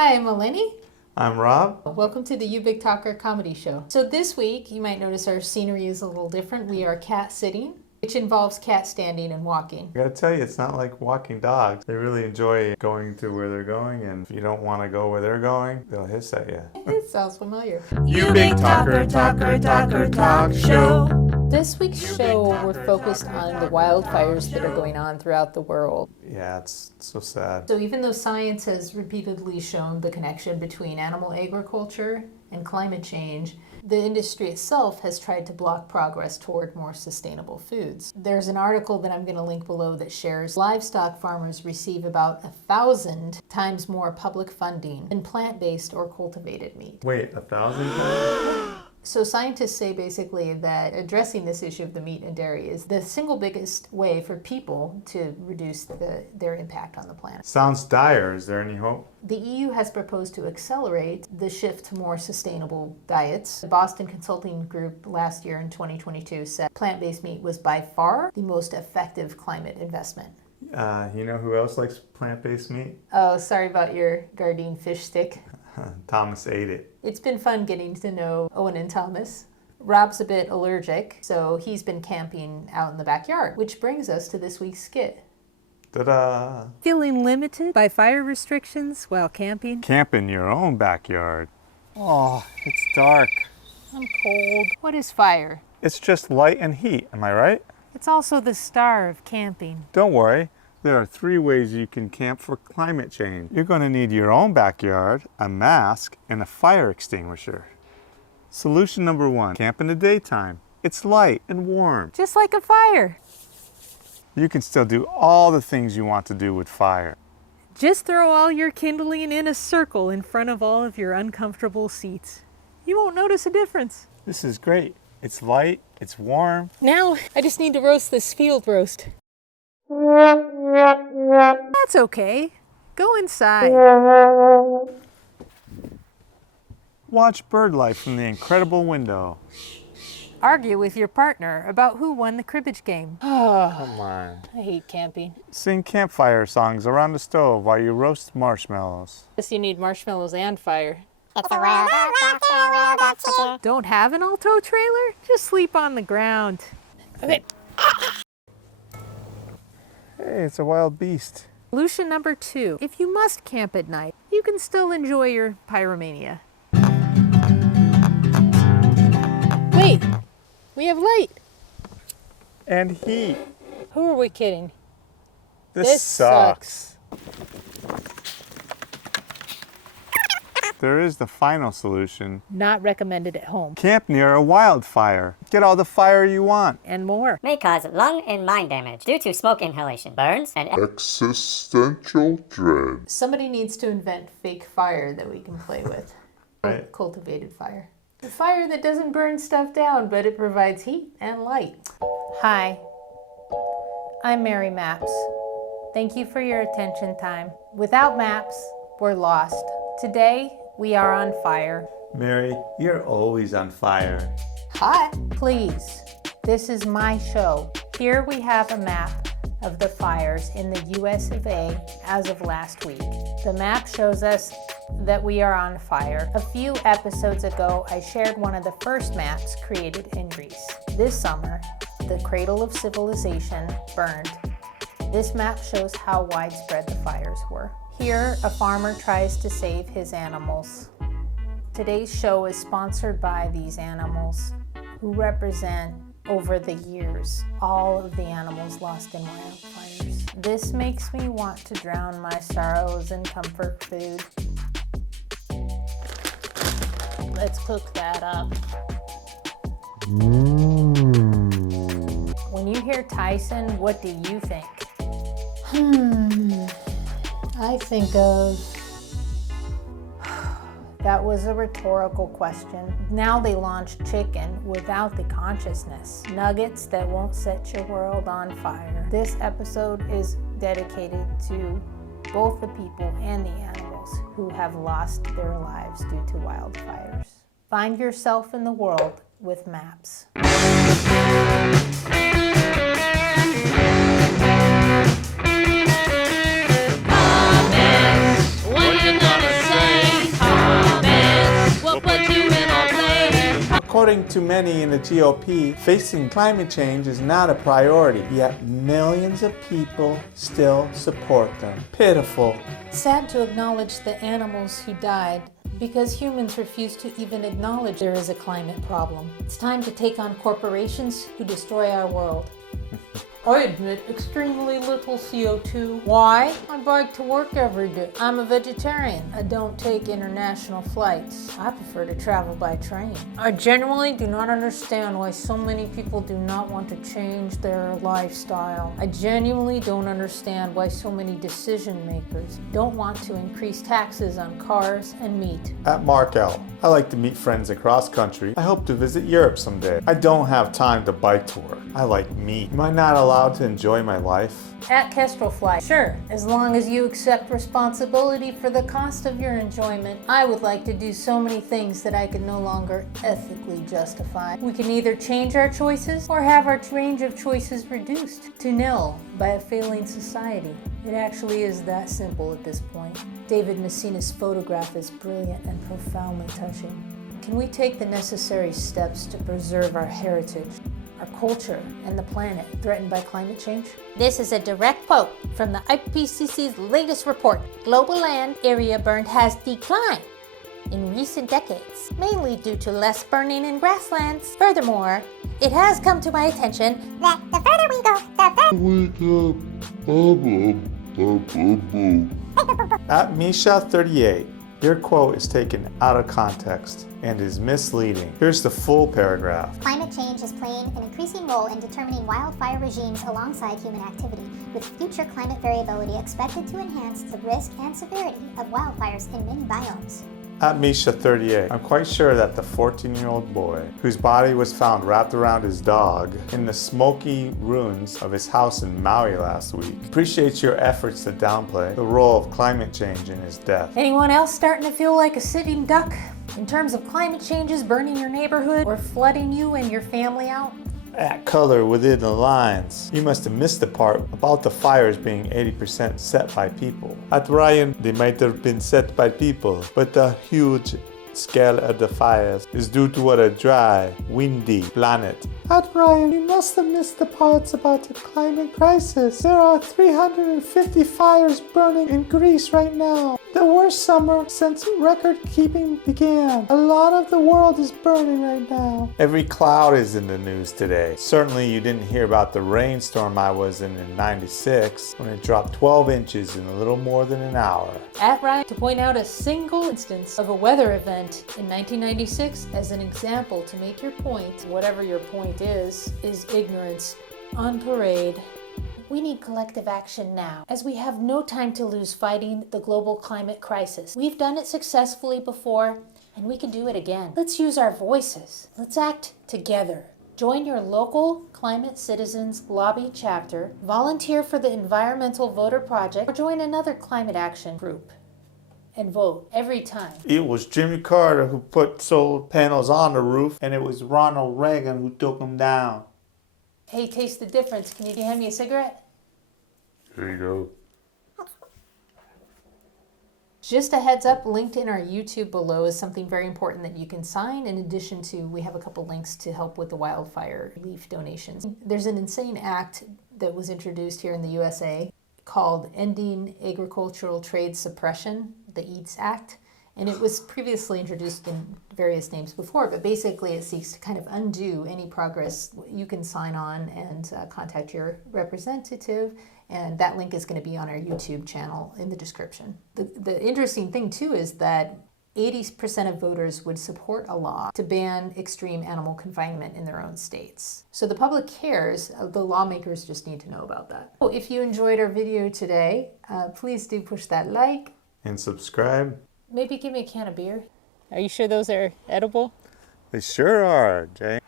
Hi, I'm Eleni. I'm Rob. Welcome to the You Big Talker comedy show. So this week, you might notice our scenery is a little different. We are cat sitting, which involves cat standing and walking. I gotta tell you, it's not like walking dogs. They really enjoy going to where they're going, and if you don't want to go where they're going, they'll hiss at you. It sounds familiar. You Big Talker, talk show. This week's show, we're focused on the wildfires that are going on throughout the world. Yeah, it's so sad. So even though science has repeatedly shown the connection between animal agriculture and climate change, the industry itself has tried to block progress toward more sustainable foods. There's an article that I'm going to link below that shares livestock farmers receive about 1,000 times more public funding than plant-based or cultivated meat. Wait, 1,000? So scientists say basically that addressing this issue of the meat and dairy is the single biggest way for people to reduce their impact on the planet. Sounds dire. Is there any hope? The EU has proposed to accelerate the shift to more sustainable diets. The Boston Consulting Group last year in 2022 said plant-based meat was by far the most effective climate investment. You know who else likes plant-based meat? Oh, sorry about your Gardein fish stick. Thomas ate it. It's been fun getting to know Owen and Thomas. Rob's a bit allergic, so he's been camping out in the backyard, which brings us to this week's skit. Ta-da! Feeling limited by fire restrictions while camping? Camp in your own backyard. Oh, it's dark. I'm cold. What is fire? It's just light and heat, am I right? It's also the star of camping. Don't worry. There are 3 ways you can camp for climate change. You're going to need your own backyard, a mask, and a fire extinguisher. Solution number 1, camp in the daytime. It's light and warm. Just like a fire. You can still do all the things you want to do with fire. Just throw all your kindling in a circle in front of all of your uncomfortable seats. You won't notice a difference. This is great. It's light, it's warm. Now, I just need to roast this field roast. That's okay. Go inside. Watch bird life from the incredible window. Argue with your partner about who won the cribbage game. Come on. I hate camping. Sing campfire songs around the stove while you roast marshmallows. Guess you need marshmallows and fire. Don't have an Alto trailer? Just sleep on the ground. Okay. Hey, it's a wild beast. Solution number 2. If you must camp at night, you can still enjoy your pyromania. Wait, we have light. And heat. Who are we kidding? This sucks. There is the final solution. Not recommended at home. Camp near a wildfire. Get all the fire you want. And more. May cause lung and mind damage due to smoke inhalation, burns, and existential dread. Somebody needs to invent fake fire that we can play with. Right. Cultivated fire. The fire that doesn't burn stuff down, but it provides heat and light. Hi, I'm Mary Maps. Thank you for your attention time. Without maps, we're lost. Today, we are on fire. Mary, you're always on fire. Hot? Please, this is my show. Here we have a map of the fires in the US of A as of last week. The map shows us that we are on fire. A few episodes ago, I shared one of the first maps created in Greece. This summer, the cradle of civilization burned. This map shows how widespread the fires were. Here, a farmer tries to save his animals. Today's show is sponsored by these animals, who represent, over the years, all of the animals lost in wildfires. This makes me want to drown my sorrows in comfort food. Let's cook that up. When you hear Tyson, what do you think? I think of... That was a rhetorical question. Now they launched chicken without the consciousness. Nuggets that won't set your world on fire. This episode is dedicated to both the people and the animals who have lost their lives due to wildfires. Find yourself in the world with maps. What you gonna say? According to many in the GOP, facing climate change is not a priority, yet millions of people still support them. Pitiful. Sad to acknowledge the animals who died because humans refuse to even acknowledge there is a climate problem. It's time to take on corporations who destroy our world. I emit extremely little CO2. Why? I bike to work every day. I'm a vegetarian. I don't take international flights. I prefer to travel by train. I genuinely do not understand why so many people do not want to change their lifestyle. I genuinely don't understand why so many decision makers don't want to increase taxes on cars and meat. At Mark L. I like to meet friends across country. I hope to visit Europe someday. I don't have time to bike to work. I like meat. Am I not allowed to enjoy my life? At Kestrelfly, sure, as long as you accept responsibility for the cost of your enjoyment. I would like to do so many things that I could no longer ethically justify. We can either change our choices or have our range of choices reduced to nil by a failing society. It actually is that simple at this point. David Messina's photograph is brilliant and profoundly touching. Can we take the necessary steps to preserve our heritage, our culture, and the planet threatened by climate change? This is a direct quote from the IPCC's latest report. Global land area burned has declined in recent decades, mainly due to less burning in grasslands. Furthermore, it has come to my attention that the further we go, the At Misha38, your quote is taken out of context and is misleading. Here's the full paragraph. Climate change is playing an increasing role in determining wildfire regimes alongside human activity, with future climate variability expected to enhance the risk and severity of wildfires in many biomes. At Misha38, I'm quite sure that the 14-year-old boy, whose body was found wrapped around his dog in the smoky ruins of his house in Maui last week, appreciates your efforts to downplay the role of climate change in his death. Anyone else starting to feel like a sitting duck in terms of climate changes burning your neighborhood or flooding you and your family out? At Color Within the Lines, you must have missed the part about the fires being 80% set by people. At Ryan, they might have been set by people, but the huge scale of the fires is due to what a dry, windy planet. At Ryan, you must have missed the parts about the climate crisis. There are 350 fires burning in Greece right now. The worst summer since record keeping began. A lot of the world is burning right now. Every cloud is in the news today. Certainly you didn't hear about the rainstorm I was in '96 when it dropped 12 inches in a little more than an hour. At Ryan, to point out a single instance of a weather event in 1996 as an example to make your point, whatever your point is ignorance on parade. We need collective action now, as we have no time to lose fighting the global climate crisis. We've done it successfully before, and we can do it again. Let's use our voices. Let's act together. Join your local Climate Citizens Lobby chapter, volunteer for the Environmental Voter Project, or join another climate action group and vote every time. It was Jimmy Carter who put solar panels on the roof, and it was Ronald Reagan who took them down. Hey, taste the difference. Can you hand me a cigarette? Here you go. Just a heads up, linked in our YouTube below is something very important that you can sign. In addition to, we have a couple links to help with the wildfire relief donations. There's an insane act that was introduced here in the USA called Ending Agricultural Trade Suppression, the EATS Act. And it was previously introduced in various names before, but basically it seeks to kind of undo any progress. You can sign on and contact your representative, and that link is going to be on our YouTube channel in the description. The interesting thing too is that 80% of voters would support a law to ban extreme animal confinement in their own states. So the public cares, the lawmakers just need to know about that. If you enjoyed our video today, please do push that like. And subscribe. Maybe give me a can of beer. Are you sure those are edible? They sure are, Jay.